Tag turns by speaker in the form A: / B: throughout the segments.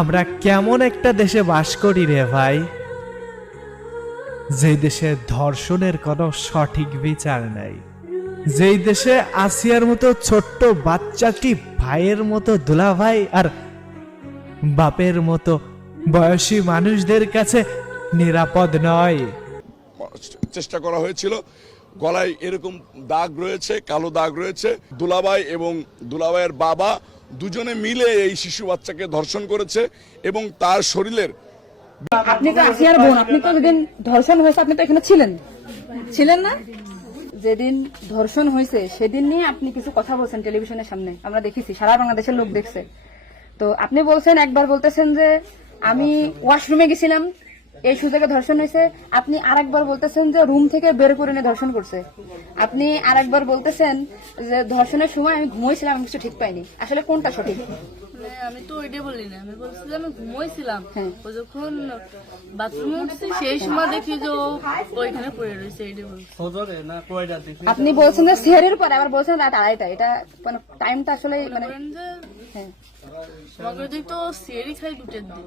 A: আমরা কেমন একটা দেশে বাস করি রে ভাই? যে দেশে ধর্ষণের কোনো সঠিক বিচার নাই, যেই দেশে আসিয়ার মতো ছোট্ট বাচ্চাটি ভাইয়ের মতো দুলা ভাই আর বাপের মতো বয়সী মানুষদের কাছে নিরাপদ নয়?
B: চেষ্টা করা হয়েছিল। গলায় এরকম দাগ রয়েছে, কালো দাগ রয়েছে। দুলাভাই এবং দুলাভাইয়ের বাবা দুজনে মিলে এই শিশু বাচ্চাকে ধর্ষণ করেছে এবং তার শরীরের
C: আপনি তো আসিয়ার বোন, আপনি তো যেদিন ধর্ষণ হয়েছে, আপনি তো এখানে ছিলেন। ছিলেন না? যেদিন ধর্ষণ হয়েছে, সেদিন নিয়ে আপনি কিছু কথা বলছেন টেলিভিশনের সামনে। আমরা দেখেছি, সারা বাংলাদেশের লোক দেখছে। তো আপনি বলছেন, একবার বলতেছেন যে আমি ওয়াশরুমে গেছিলাম এই সুযোগে ধর্ষণ হয়েছে। আপনি আরেকবার বলতেছেন যে রুম থেকে বের করে নিয়ে ধর্ষণ করছে। আপনি আরেকবার বলতেছেন যে ধর্ষণের সময় আমি ঘুমোইছিলাম আমি কিছু ঠিক পাইনি। আসলে কোনটা সঠিক?
D: মানে আমি তো ওইটাই বলি না। আমি বলছি আমি ঘুমোইছিলাম।
C: হ্যাঁ।
D: ও যখন বাথরুমে উঠছি সেই সময় দেখি যে ও ওইখানে পড়ে রয়েছে বলছি।
C: আপনি বলছেন যে সেহরের পরে আবার বলছেন রাত আড়াইটা এটা মানে টাইমটা আসলে মানে হ্যাঁ।
D: তোমাকে দিক তো সিয়ারি খাই দুটের দিক।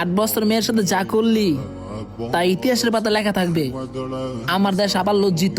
E: আট বছর মেয়ের সাথে যা করলি তা ইতিহাসের পাতা লেখা থাকবে। আমার দেশ আবার লজ্জিত।